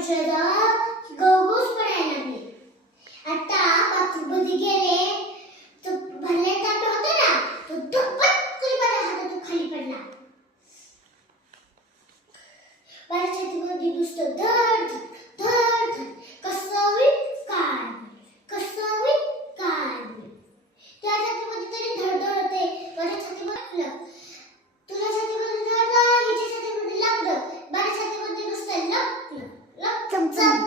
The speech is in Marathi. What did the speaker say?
औषध गवगूस पडायला लागले आता पातुरबुद्धी गेले तो भरले ताट होते ना तो दुप्पट माझ्या हातातून खाली पडला. माझ्या दुसतो दुसरं Anlatın.